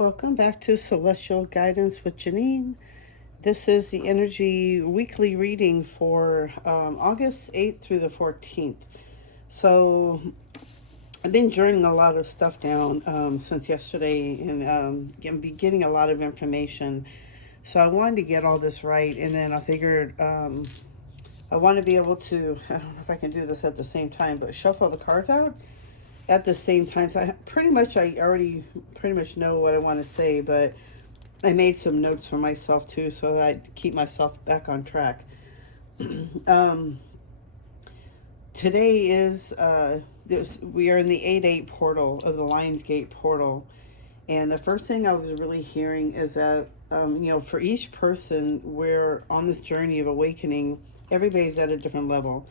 Welcome back to Celestial Guidance with Janine. This is the energy weekly reading for August 8th through the 14th. So I've been journaling a lot of stuff down since yesterday and be getting a lot of information. So I wanted to get all this right, and then I figured I want to be able to, I don't know if I can do this at the same time, but shuffle the cards out at the same time. So I already pretty much know what I want to say, but I made some notes for myself too, so that I keep myself back on track. Today is we are in the 8-8 portal of the Lionsgate portal, and the first thing I was really hearing is that for each person, we're on this journey of awakening. Everybody's at a different level.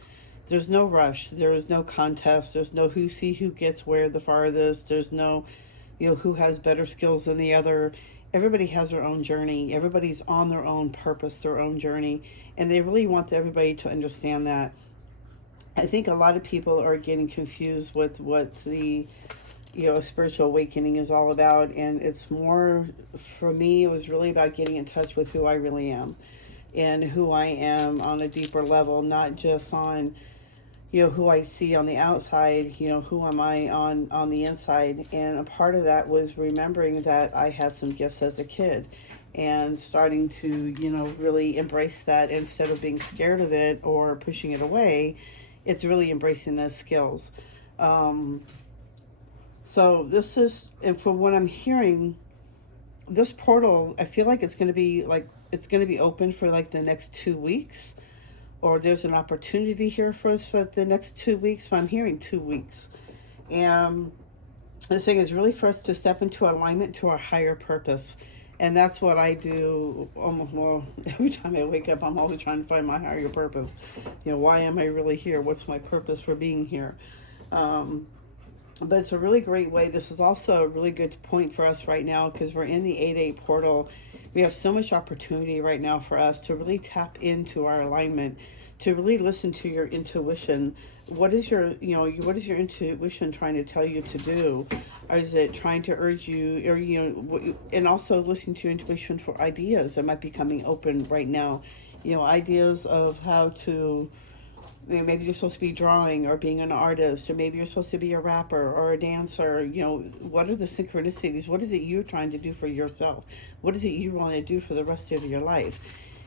There's no rush. There is no contest. There's no who gets where the farthest. There's no, who has better skills than the other. Everybody has their own journey. Everybody's on their own purpose, their own journey. And they really want everybody to understand that. I think a lot of people are getting confused with what the, spiritual awakening is all about. And it's more, for me, it was really about getting in touch with who I really am and who I am on a deeper level, not just on who I see on the outside, who am I on the inside. And a part of that was remembering that I had some gifts as a kid and starting to, really embrace that instead of being scared of it or pushing it away. It's really embracing those skills. So this is, and from what I'm hearing, this portal, I feel like it's going to be open for like the next 2 weeks. Or there's an opportunity here for us for the next 2 weeks. So I'm hearing 2 weeks. And this thing is really for us to step into alignment to our higher purpose. And that's what I do almost, well, every time I wake up, I'm always trying to find my higher purpose. Why am I really here? What's my purpose for being here? But it's a really great way. This is also a really good point for us right now because we're in the 8-8 portal. We have so much opportunity right now for us to really tap into our alignment, to really listen to your intuition. What is your intuition trying to tell you to do? Or is it trying to urge you, or, and also listening to your intuition for ideas that might be coming open right now. Ideas of how to, maybe you're supposed to be drawing or being an artist, or maybe you're supposed to be a rapper or a dancer. What are the synchronicities? What is it you're trying to do for yourself? What is it you want to do for the rest of your life?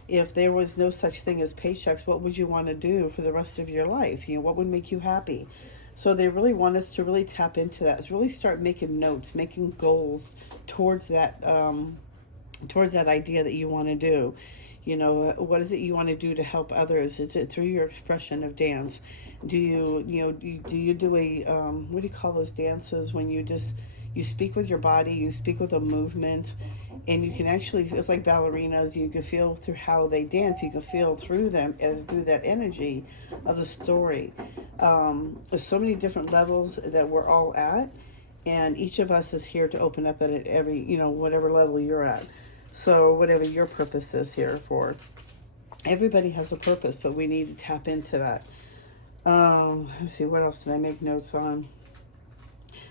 If there was no such thing as paychecks, what would you want to do for the rest of your life? What would make you happy? So they really want us to really tap into that. Really start making notes, making goals towards that idea that you want to do. What is it you want to do to help others? Is it through your expression of dance? Do you do a, what do you call those dances when you speak with your body, you speak with a movement, and you can actually, it's like ballerinas, you can feel through how they dance, you can feel through them and through that energy of the story. There's so many different levels that we're all at, and each of us is here to open up at every, whatever level you're at. So whatever your purpose is here for. Everybody has a purpose, but we need to tap into that. Let's see, what else did I make notes on?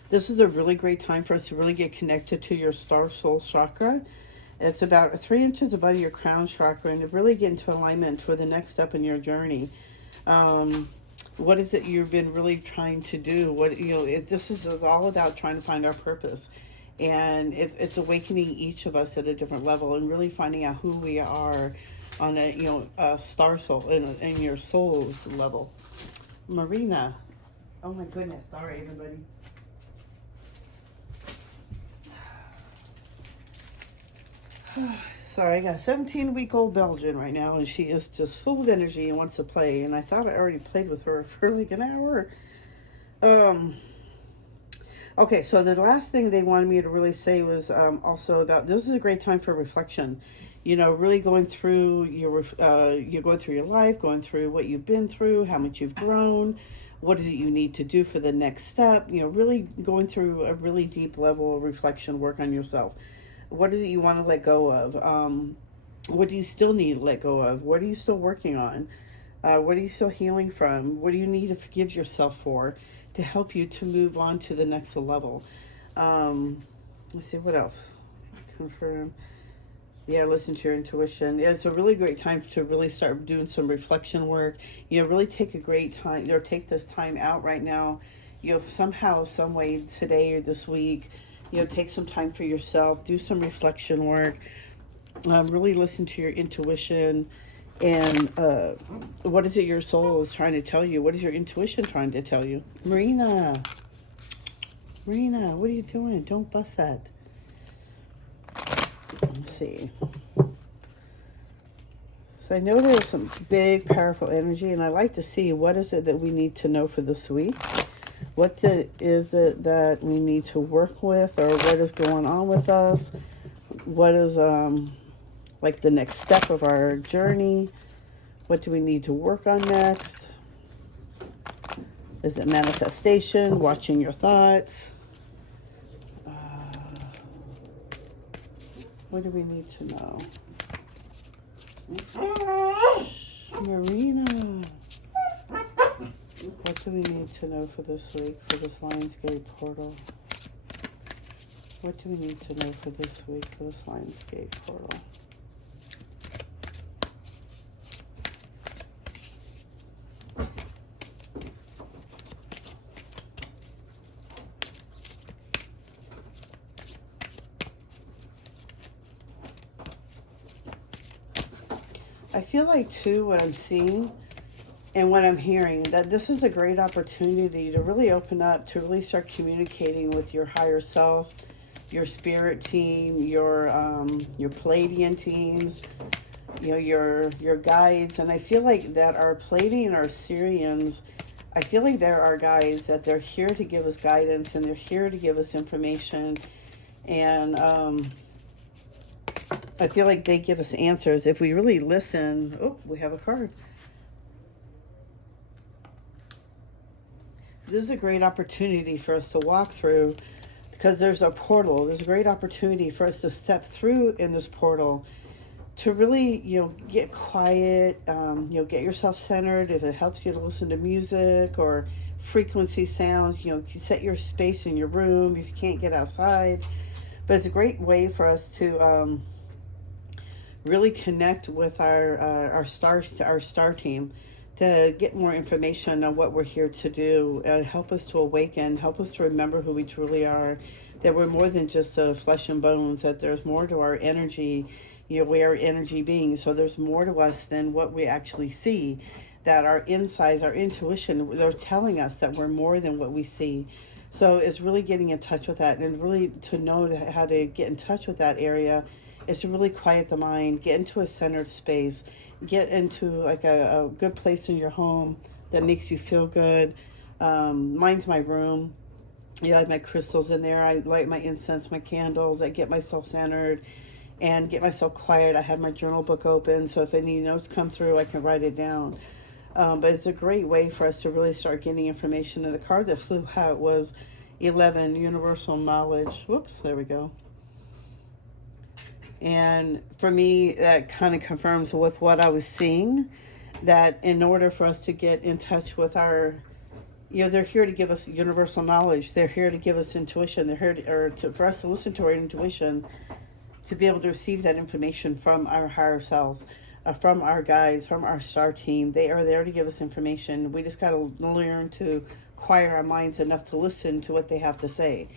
This is a really great time for us to really get connected to your star soul chakra. It's about 3 inches above your crown chakra, and to really get into alignment for the next step in your journey. What is it you've been really trying to do? This is all about trying to find our purpose. And it's awakening each of us at a different level and really finding out who we are on a star soul, in your soul's level. Marina. Oh my goodness. Sorry, everybody. Sorry, I got a 17-week-old Belgian right now, and she is just full of energy and wants to play. And I thought I already played with her for like an hour. Okay, so the last thing they wanted me to really say was also about, this is a great time for reflection. Really going through your life, going through what you've been through, how much you've grown, what is it you need to do for the next step. Really going through a really deep level of reflection work on yourself. What is it you want to let go of? What do you still need to let go of? What are you still working on? What are you still healing from? What do you need to forgive yourself for to help you to move on to the next level? Let's see, what else? confirm. Yeah, listen to your intuition. It's a really great time to really start doing some reflection work. Really take a great time, or take this time out right now. Somehow, some way today or this week, take some time for yourself, do some reflection work, really listen to your intuition. And what is it your soul is trying to tell you? What is your intuition trying to tell you? Marina, what are you doing? Don't bust that. Let's see. So I know there's some big, powerful energy, and I like to see what is it that we need to know for this week. What is it that we need to work with, or what is going on with us? What is like the next step of our journey? What do we need to work on next? Is it manifestation? Watching your thoughts? What do we need to know? Marina. What do we need to know for this week, for this Lionsgate portal? What do we need to know for this week, for this Lionsgate portal? I feel like, too, what I'm seeing and what I'm hearing, that this is a great opportunity to really open up, to really start communicating with your higher self, your spirit team, your Pleiadian teams, your guides. And I feel like that our Pleiadian, our Sirians, I feel like they're our guides, that they're here to give us guidance, and they're here to give us information. And I feel like they give us answers if we really listen. Oh, we have a card. This is a great opportunity for us to walk through, because there's a portal. There's a great opportunity for us to step through in this portal, to really, get quiet, get yourself centered. If it helps you to listen to music or frequency sounds, set your space in your room if you can't get outside. But it's a great way for us to really connect with our star team, to get more information on what we're here to do, and help us to awaken, help us to remember who we truly are, that we're more than just flesh and bones, that there's more to our energy. We are energy beings, so there's more to us than what we actually see, that our insides, our intuition, they're telling us that we're more than what we see. So it's really getting in touch with that, and really to know how to get in touch with that area is to really quiet the mind, get into a centered space, get into like a good place in your home that makes you feel good. Mine's my room. I have my crystals in there. I light my incense, my candles. I get myself centered and get myself quiet. I have my journal book open, so if any notes come through, I can write it down. But it's a great way for us to really start getting information. And the card that flew out was 11, Universal Knowledge. Whoops, there we go. And for me, that kind of confirms with what I was seeing, that in order for us to get in touch with our, they're here to give us universal knowledge. They're here to give us intuition. They're here for us to listen to our intuition, to be able to receive that information from our higher selves, from our guides, from our star team. They are there to give us information. We just got to learn to quiet our minds enough to listen to what they have to say.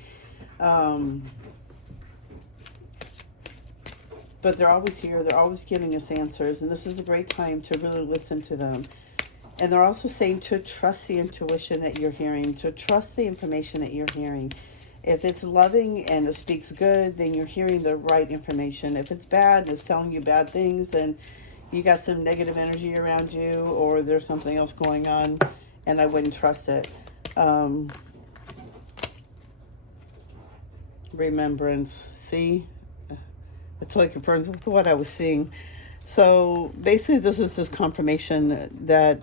But they're always here. They're always giving us answers. And this is a great time to really listen to them. And they're also saying to trust the intuition that you're hearing, to trust the information that you're hearing. If it's loving and it speaks good, then you're hearing the right information. If it's bad and it's telling you bad things, then you got some negative energy around you, or there's something else going on, and I wouldn't trust it. Remembrance. See? That totally confirms with what I was seeing. So basically this is just confirmation that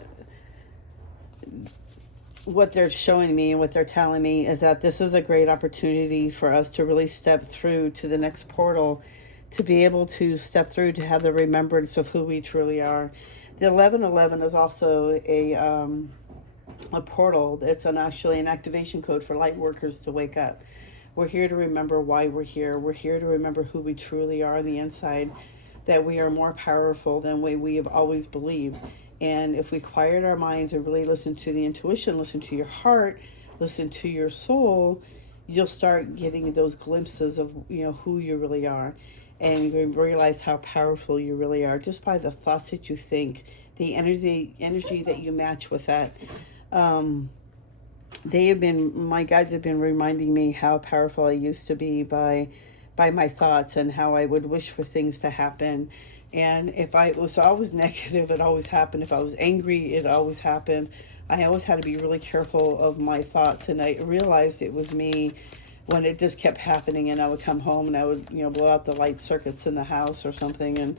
what they're showing me and what they're telling me is that this is a great opportunity for us to really step through to the next portal, to be able to step through, to have the remembrance of who we truly are. The 1111 is also a portal. It's actually an activation code for light workers to wake up. We're here to remember why we're here. We're here to remember who we truly are on the inside, that we are more powerful than we have always believed. And if we quiet our minds and really listen to the intuition, listen to your heart, listen to your soul, you'll start getting those glimpses of, who you really are. And you realize how powerful you really are just by the thoughts that you think, the energy that you match with that. My guides have been reminding me how powerful I used to be by my thoughts, and how I would wish for things to happen. And if I was always negative, it always happened. If I was angry, it always happened. I always had to be really careful of my thoughts, and I realized it was me when it just kept happening. And I would come home and I would, blow out the light circuits in the house or something, and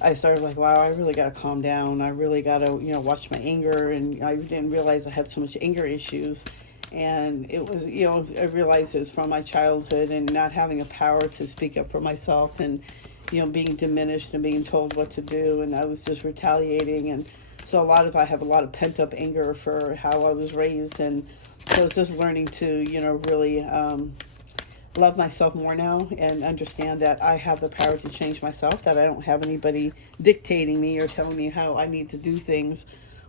I started like, wow, I really got to calm down. I really got to, watch my anger. And I didn't realize I had so much anger issues. And it was, I realized it was from my childhood and not having a power to speak up for myself, and, being diminished and being told what to do. And I was just retaliating. And so I have a lot of pent up anger for how I was raised. And so it's just learning to, really love myself more now, and understand that I have the power to change myself, that I don't have anybody dictating me or telling me how I need to do things,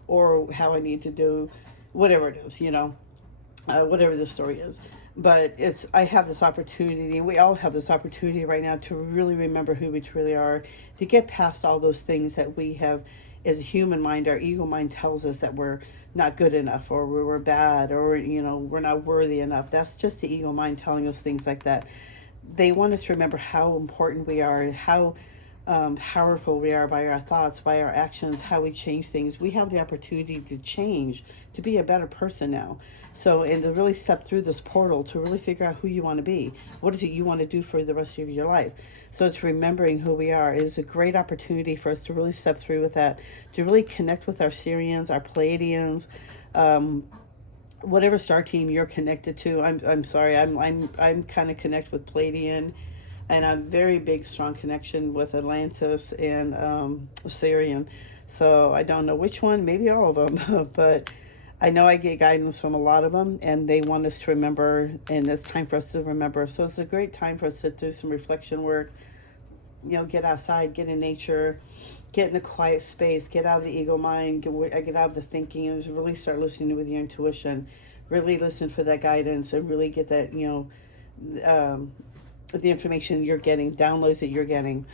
or how I need to do whatever it is, whatever the story is. But I have this opportunity, and we all have this opportunity right now to really remember who we truly are, to get past all those things that we have as a human mind. Our ego mind tells us that we're not good enough, or we're bad, or we're not worthy enough. That's just the ego mind telling us things like that. They want us to remember how important we are, how powerful we are by our thoughts, by our actions, how we change things. We have the opportunity to change, to be a better person now. So, and to really step through this portal, to really figure out who you want to be. What is it you want to do for the rest of your life? So it's remembering who we are. It is a great opportunity for us to really step through with that, to really connect with our Sirians, our Pleiadians, whatever star team you're connected to. I'm sorry, I'm kind of connected with Pleiadian, and a very big, strong connection with Atlantis and Sirian. So I don't know which one, maybe all of them, but I know I get guidance from a lot of them, and they want us to remember, and it's time for us to remember. So it's a great time for us to do some reflection work, get outside, get in nature, get in the quiet space, get out of the ego mind, get out of the thinking, and just really start listening with your intuition. Really listen for that guidance, and really get that, the information you're getting, downloads that you're getting.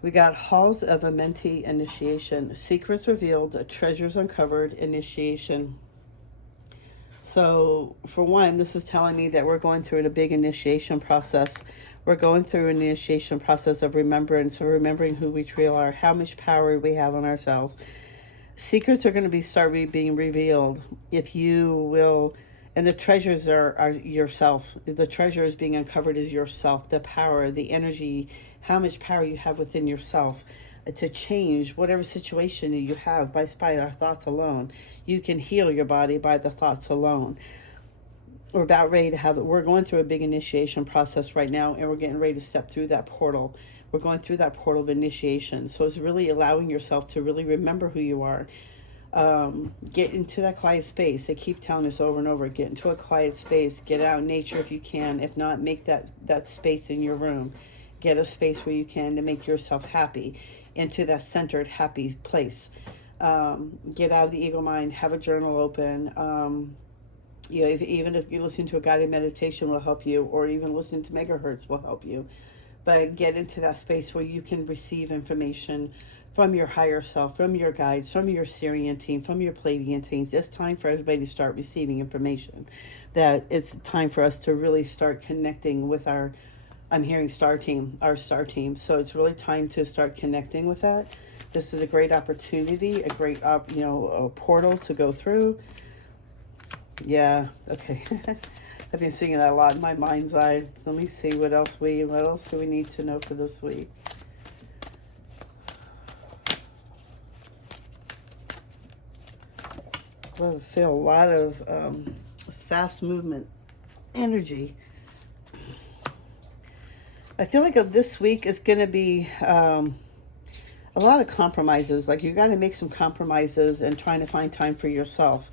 We got Halls of a Mentee Initiation, Secrets Revealed, Treasures Uncovered, Initiation. So, for one, this is telling me that we're going through a big initiation process. We're going through an initiation process of remembrance, of remembering who we truly are, how much power we have on ourselves. Secrets are going to start being revealed, if you will. And the treasures are yourself. The treasure is being uncovered is yourself, the power, the energy, how much power you have within yourself to change whatever situation you have by our thoughts alone. You can heal your body by the thoughts alone. We're about ready to we're going through a big initiation process right now, and we're getting ready to step through that portal. We're going through that portal of initiation. So it's really allowing yourself to really remember who you are. Get into that quiet space. They keep telling us over and over, get into a quiet space, get out in nature if you can. If not, make that space in your room. Get a space where you can to make yourself happy, into that centered, happy place. Get out of the ego mind, have a journal open. Even if you listen to a guided meditation will help you, or even listening to megahertz will help you. But get into that space where you can receive information from your higher self, from your guides, from your Sirian team, from your Pleiadian teams. It's time for everybody to start receiving information. That it's time for us to really start connecting with I'm hearing our star team. So it's really time to start connecting with that. This is a great opportunity, a great, a portal to go through. Yeah, okay. I've been seeing that a lot in my mind's eye. Let me see what else do we need to know for this week? I feel a lot of fast movement energy. I feel like this week is going to be a lot of compromises. Like you got to make some compromises and trying to find time for yourself.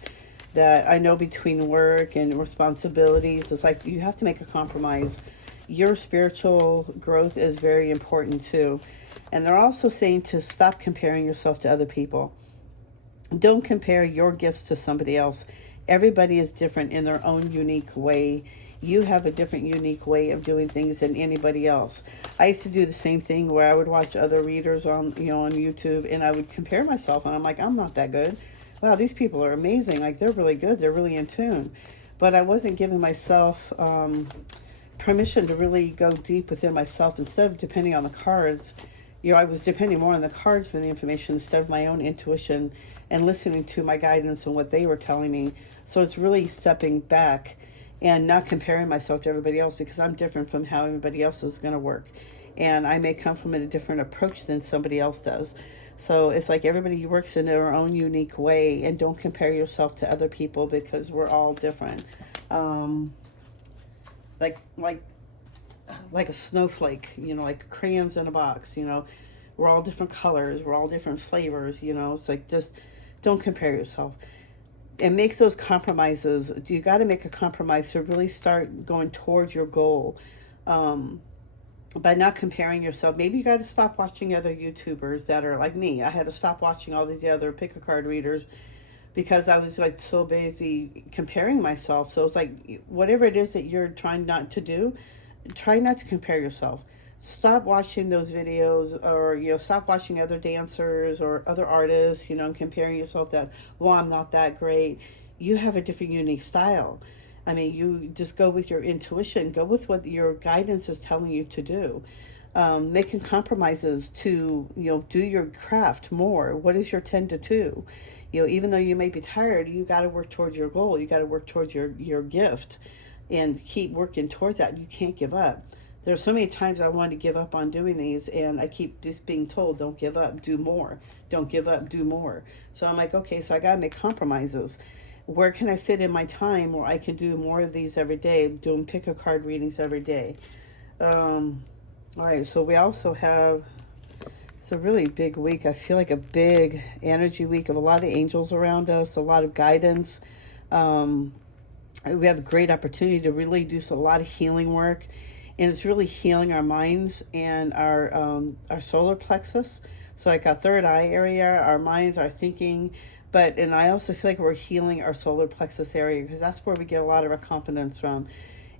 that I know between work and responsibilities, it's like you have to make a compromise. Your spiritual growth is very important too. And they're also saying to stop comparing yourself to other people. Don't compare your gifts to somebody else. Everybody is different in their own unique way. You have a different unique way of doing things than anybody else. I used to do the same thing where I would watch other readers on, on YouTube, and I would compare myself, and I'm like, I'm not that good. Wow, these people are amazing. Like, they're really good. They're really in tune. But I wasn't giving myself permission to really go deep within myself. Instead of depending on the cards, I was depending more on the cards for the information instead of my own intuition and listening to my guidance and what they were telling me. So it's really stepping back and not comparing myself to everybody else, because I'm different from how everybody else is going to work. And I may come from a different approach than somebody else does. So it's like everybody works in their own unique way, and don't compare yourself to other people because we're all different. Like a snowflake, like crayons in a box, we're all different colors, we're all different flavors, it's like, just don't compare yourself and make those compromises. You got to make a compromise to really start going towards your goal. By not comparing yourself, maybe you got to stop watching other YouTubers that are like me. I had to stop watching all these other pick a card readers because I was like so busy comparing myself. So it's like, whatever it is that you're trying not to do, try not to compare yourself. Stop watching those videos, or stop watching other dancers or other artists, and comparing yourself that, well, I'm not that great. You have a different unique style. I mean, you just go with your intuition, go with what your guidance is telling you to do. Making compromises to do your craft more. What is your 10 to 2? Even though you may be tired, you got to work towards your goal. You got to work towards your gift and keep working towards that. You can't give up. There's so many times I wanted to give up on doing these, and I keep just being told, don't give up, do more. Don't give up, do more. So I'm like, okay, so I got to make compromises. Where can I fit in my time where I can do more of these every day, doing pick a card readings every day? All right, so we also have, it's a really big week. I feel like a big energy week of a lot of angels around us, a lot of guidance. We have a great opportunity to really do a lot of healing work, and it's really healing our minds and our solar plexus. So like our third eye area, our minds, our thinking, and I also feel like we're healing our solar plexus area, because that's where we get a lot of our confidence from.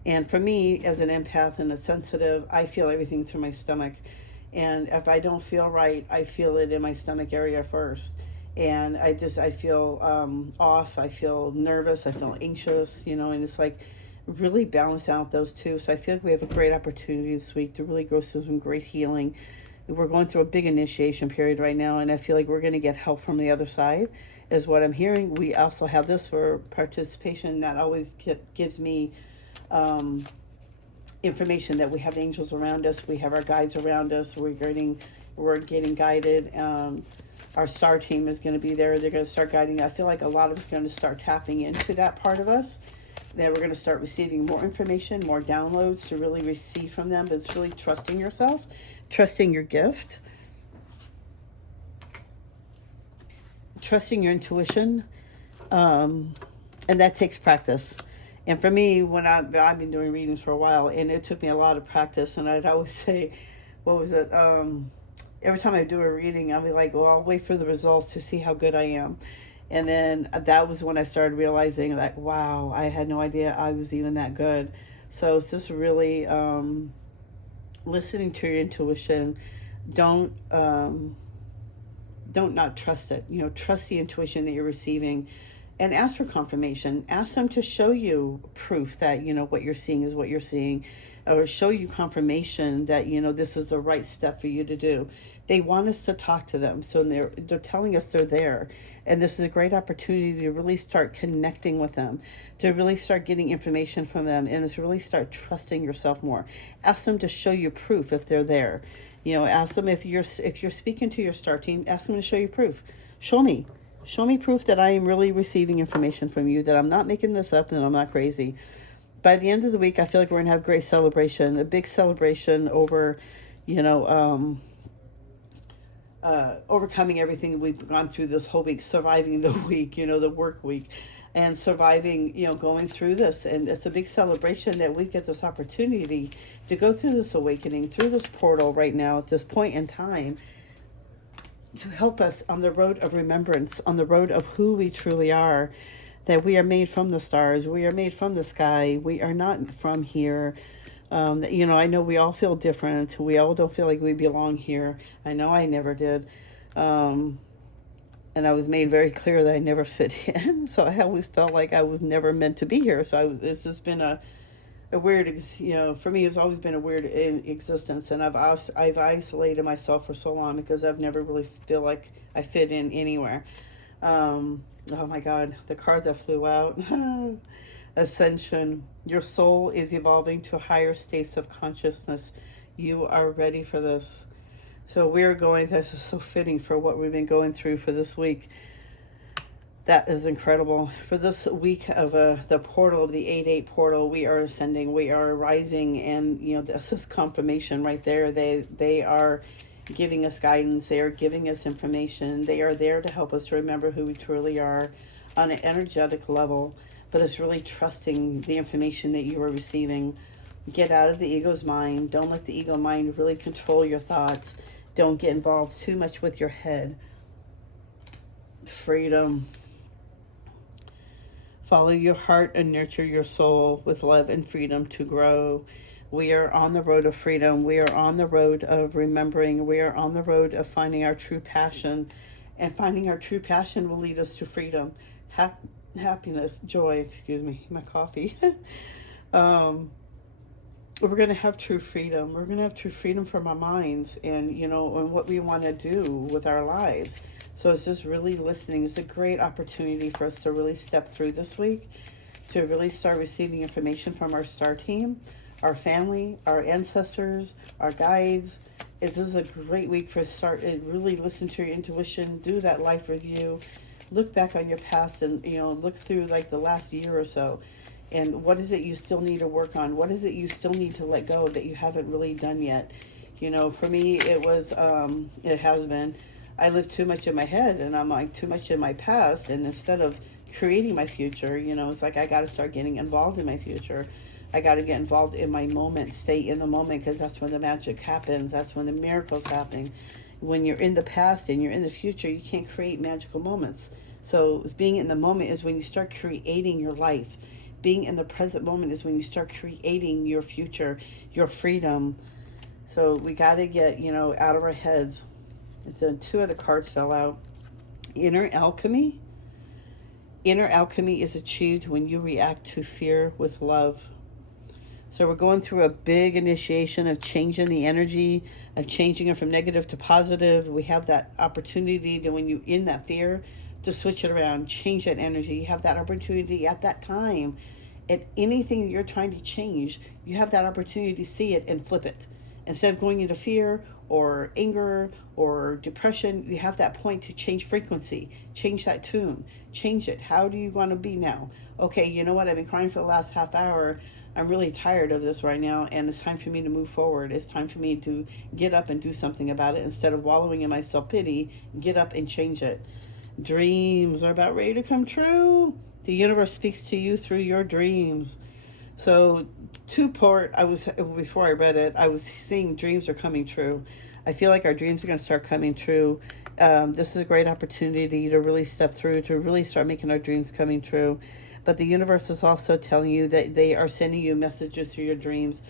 And for me, as an empath and a sensitive, I feel everything through my stomach. And if I don't feel right, I feel it in my stomach area first. And I feel off, I feel nervous, I feel anxious, and it's like really balance out those two. So I feel like we have a great opportunity this week to really go through some great healing. We're going through a big initiation period right now, and I feel like we're going to get help from the other side, is what I'm hearing. We also have this for participation. That always gives me information that we have angels around us, we have our guides around us, we're getting guided. Our star team is going to be there. They're going to start guiding. I feel like a lot of us are going to start tapping into that part of us. Then we're going to start receiving more information, more downloads to really receive from them. But it's really trusting yourself, trusting your gift, trusting your intuition, and that takes practice. And for me, when I've been doing readings for a while, and it took me a lot of practice, and I'd always say, what was it? Every time I do a reading, I'll be like, well, I'll wait for the results to see how good I am. And then that was when I started realizing that, wow, I had no idea I was even that good. So it's just really listening to your intuition. Don't not trust it. Trust the intuition that you're receiving, and ask for confirmation. Ask them to show you proof that, what you're seeing is what you're seeing, or show you confirmation that, this is the right step for you to do. They want us to talk to them. So they're telling us they're there. And this is a great opportunity to really start connecting with them, to really start getting information from them, and to really start trusting yourself more. Ask them to show you proof if they're there. Ask them, if you're speaking to your star team, ask them to show you proof. Show me proof that I am really receiving information from you, that I'm not making this up and that I'm not crazy. By the end of the week, I feel like we're going to have great celebration, a big celebration over, overcoming everything that we've gone through this whole week, surviving the week, the work week. and surviving, going through this. And it's a big celebration that we get this opportunity to go through this awakening, through this portal right now at this point in time, to help us on the road of remembrance, on the road of who we truly are, that we are made from the stars, we are made from the sky, we are not from here. I know we all feel different. We all don't feel like we belong here. I know I never did. And I was made very clear that I never fit in. So I always felt like I was never meant to be here. So this has been a weird, for me, it's always been a weird existence. And I've isolated myself for so long because I've never really feel like I fit in anywhere. Oh my God, the card that flew out. Ascension. Your soul is evolving to higher states of consciousness. You are ready for this. So we're going, this is so fitting for what we've been going through for this week. That is incredible. For this week of the portal, of the 8-8 portal, we are ascending, we are rising, and this is confirmation right there. They are giving us guidance, they are giving us information, they are there to help us to remember who we truly are on an energetic level. But it's really trusting the information that you are receiving. Get out of the ego's mind. Don't let the ego mind really control your thoughts. Don't get involved too much with your head. Freedom. Follow your heart and nurture your soul with love and freedom to grow. We are on the road of freedom. We are on the road of remembering. We are on the road of finding our true passion. And finding our true passion will lead us to freedom. Happiness, joy, my coffee. We're going to have true freedom. We're going to have true freedom from our minds and, and what we want to do with our lives. So it's just really listening. It's a great opportunity for us to really step through this week, to really start receiving information from our star team, our family, our ancestors, our guides. This is a great week for start and really listen to your intuition, do that life review, look back on your past and, look through like the last year or so. And what is it you still need to work on? What is it you still need to let go that you haven't really done yet? For me, it has been, I live too much in my head and I'm like too much in my past. And instead of creating my future, it's like I got to start getting involved in my future. I got to get involved in my moment, stay in the moment, because that's when the magic happens. That's when the miracle's happening. When you're in the past and you're in the future, you can't create magical moments. So being in the moment is when you start creating your life. Being in the present moment is when you start creating your future, your freedom. So we got to get, out of our heads. Two of the cards fell out. Inner alchemy. Inner alchemy is achieved when you react to fear with love. So we're going through a big initiation of changing the energy, of changing it from negative to positive. We have that opportunity to, when you're in that fear, to switch it around, change that energy. You have that opportunity at that time. At anything you're trying to change, you have that opportunity to see it and flip it. Instead of going into fear or anger or depression, you have that point to change frequency, change that tune, change it. How do you want to be now? Okay, you know what? I've been crying for the last half hour. I'm really tired of this right now, and it's time for me to move forward. It's time for me to get up and do something about it. Instead of wallowing in my self-pity, get up and change it. Dreams are about ready to come true. The universe speaks to you through your dreams. So before I read it, I was seeing dreams are coming true. I feel like our dreams are going to start coming true. This is a great opportunity to really step through, to really start making our dreams coming true. But the universe is also telling you that they are sending you messages through your dreams.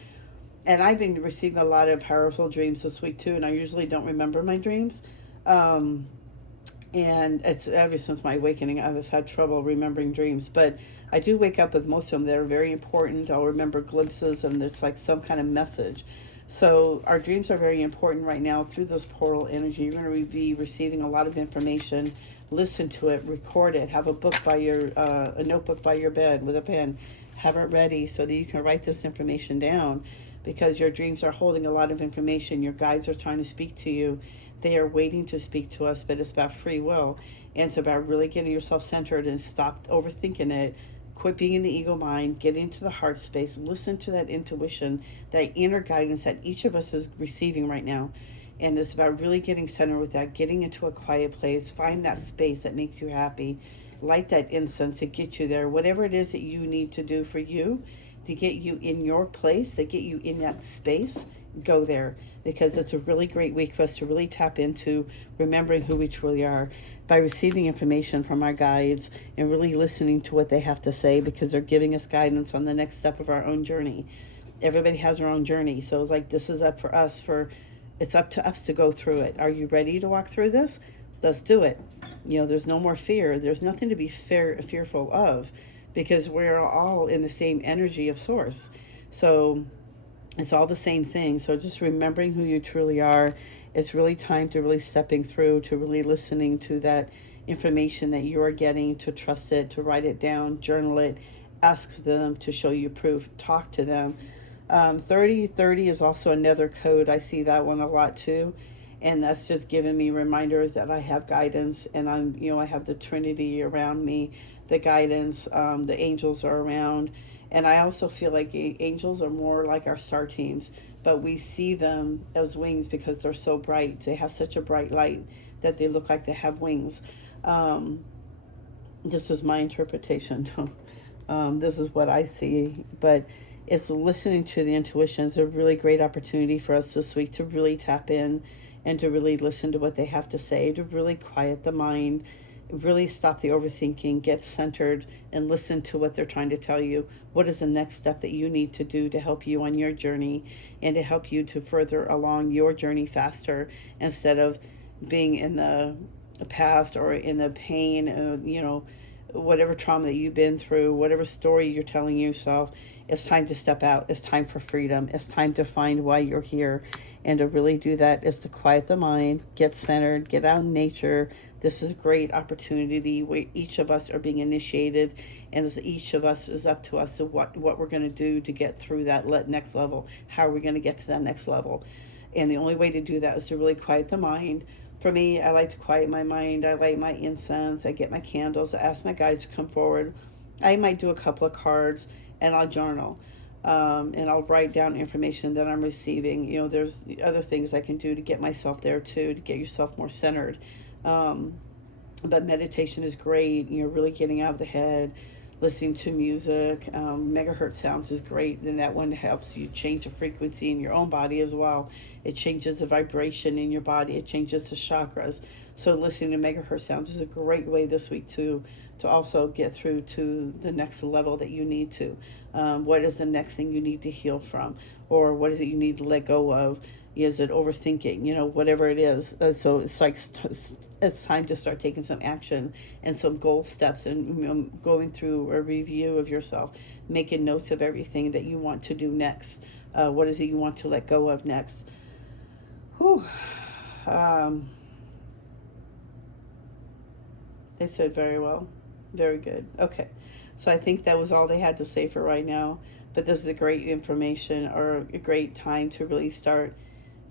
And I've been receiving a lot of powerful dreams this week too, and I usually don't remember my dreams. And it's ever since my awakening, I've had trouble remembering dreams. But I do wake up with most of them that are very important. I'll remember glimpses and there's like some kind of message. So our dreams are very important right now through this portal energy. You're going to be receiving a lot of information. Listen to it, record it, have a notebook by your bed with a pen. Have it ready so that you can write this information down, because your dreams are holding a lot of information. Your guides are trying to speak to you. They are waiting to speak to us, but it's about free will. And it's about really getting yourself centered and stop overthinking it. Quit being in the ego mind, get into the heart space, listen to that intuition, that inner guidance that each of us is receiving right now. And it's about really getting centered with that, getting into a quiet place, find that space that makes you happy. light that incense to get you there. Whatever it is that you need to do for you to get you in your place, to get you in that space, go there, because it's a really great week for us to really tap into remembering who we truly are by receiving information from our guides and really listening to what they have to say, because they're giving us guidance on the next step of our own journey. Everybody has their own journey, so like this is up for us, it's up to us to go through it. Are you ready to walk through this? Let's do it. There's no more fear. There's nothing to be fearful of, because we're all in the same energy of source. So it's all the same thing. So just remembering who you truly are. It's really time to really stepping through, to really listening to that information that you're getting, to trust it, to write it down, journal it, ask them to show you proof, talk to them. 3030 is also another code. I see that one a lot too. And that's just giving me reminders that I have guidance, and I have the Trinity around me, the guidance, the angels are around. And I also feel like angels are more like our star teams, but we see them as wings because they're so bright. They have such a bright light that they look like they have wings. This is my interpretation. This is what I see, but it's listening to the intuition. It's a really great opportunity for us this week to really tap in and to really listen to what they have to say, to really quiet the mind, really stop the overthinking, get centered, and listen to what they're trying to tell you. What is the next step that you need to do to help you on your journey and to help you to further along your journey faster, instead of being in the past or in the pain, whatever trauma that you've been through, whatever story you're telling yourself. It's time to step out. It's time for freedom. It's time to find why you're here. And to really do that is to quiet the mind, get centered, get out in nature. This is a great opportunity where each of us are being initiated, and as each of us is up to us to what we're going to do to get through that next level. How are we going to get to that next level? And the only way to do that is to really quiet the mind. For me, I like to quiet my mind. I light my incense. I get my candles. I ask my guides to come forward. I might do a couple of cards, and I'll journal. And I'll write down information that I'm receiving. There's other things I can do to get myself there too, to get yourself more centered. But meditation is great. Really getting out of the head, listening to music. Megahertz sounds is great. Then that one helps you change the frequency in your own body as well. It changes the vibration in your body. It changes the chakras. So listening to megahertz sounds is a great way this week to also get through to the next level that you need to. What is the next thing you need to heal from? Or what is it you need to let go of? Is it overthinking? Whatever it is. So it's like it's time to start taking some action and some goal steps, and going through a review of yourself, making notes of everything that you want to do next. What is it you want to let go of next? Whew. They said very well. Very good. Okay. So I think that was all they had to say for right now. But this is a great information, or a great time to really start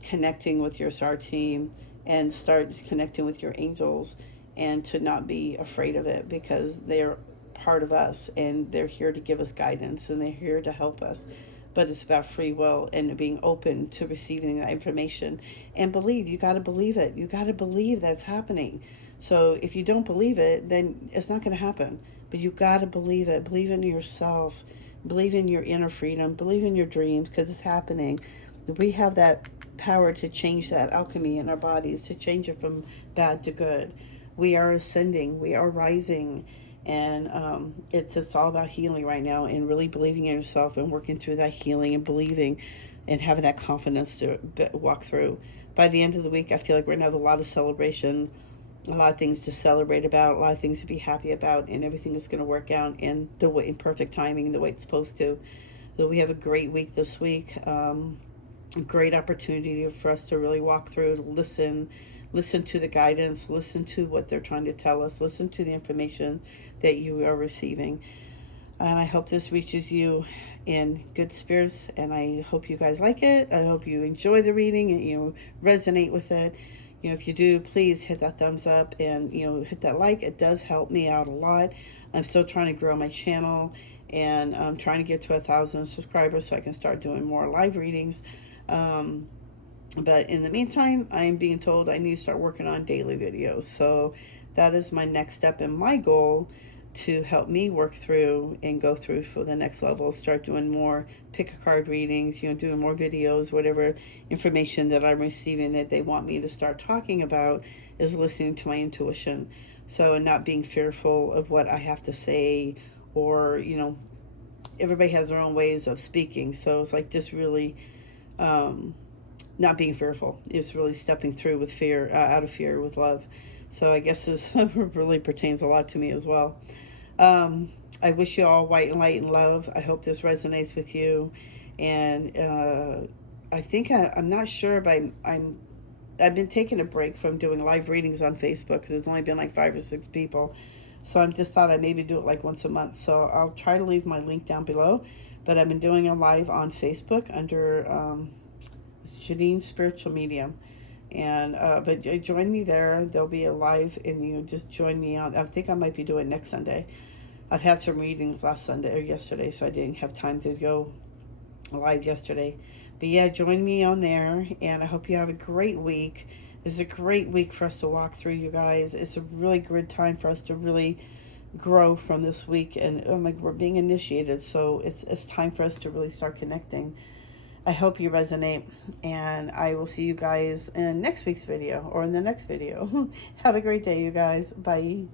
connecting with your star team and start connecting with your angels, and to not be afraid of it, because they're part of us and they're here to give us guidance and they're here to help us. But it's about free will and being open to receiving that information, and believe. You got to believe it. You got to believe that's happening. So if you don't believe it, then it's not going to happen. But you got to believe it. Believe in yourself. Believe in your inner freedom. Believe in your dreams, because it's happening. We have that power to change that alchemy in our bodies, to change it from bad to good. We are ascending. We are rising. And it's just all about healing right now, and really believing in yourself and working through that healing and believing and having that confidence to walk through. By the end of the week, I feel like we're going to have a lot of celebration, a lot of things to celebrate about, a lot of things to be happy about, and everything is going to work out in perfect timing, the way it's supposed to. So we have a great week this week. A great opportunity for us to really walk through, listen to the guidance, listen to what they're trying to tell us, listen to the information that you are receiving. And I hope this reaches you in good spirits, and I hope you guys like it. I hope you enjoy the reading and you resonate with it. If you do, please hit that thumbs up and hit that like. It does help me out a lot. I'm still trying to grow my channel, and I'm trying to get to 1,000 subscribers so I can start doing more live readings. But in the meantime, I am being told I need to start working on daily videos. So that is my next step and my goal to help me work through and go through for the next level. Start doing more pick a card readings, doing more videos, whatever information that I'm receiving that they want me to start talking about is listening to my intuition. So, and not being fearful of what I have to say, or, everybody has their own ways of speaking. So it's like just really not being fearful. It's really stepping through with fear, out of fear with love. So I guess this really pertains a lot to me as well. I wish you all white and light and love. I hope this resonates with you. And I think I'm not sure, but I've been taking a break from doing live readings on Facebook because there's only been like 5 or 6 people. So I just thought I'd maybe do it like once a month. So I'll try to leave my link down below. But I've been doing a live on Facebook under Janine's Spiritual Medium. And but join me there. There'll be a live, and you just join me on. I think I might be doing next Sunday. I've had some readings last Sunday or yesterday, so I didn't have time to go live yesterday. But yeah, join me on there, and I hope you have a great week. It's a great week for us to walk through, you guys. It's a really good time for us to really grow from this week, and we're being initiated, so it's time for us to really start connecting. I hope you resonate, and I will see you guys in next week's video or in the next video. Have a great day, you guys. Bye.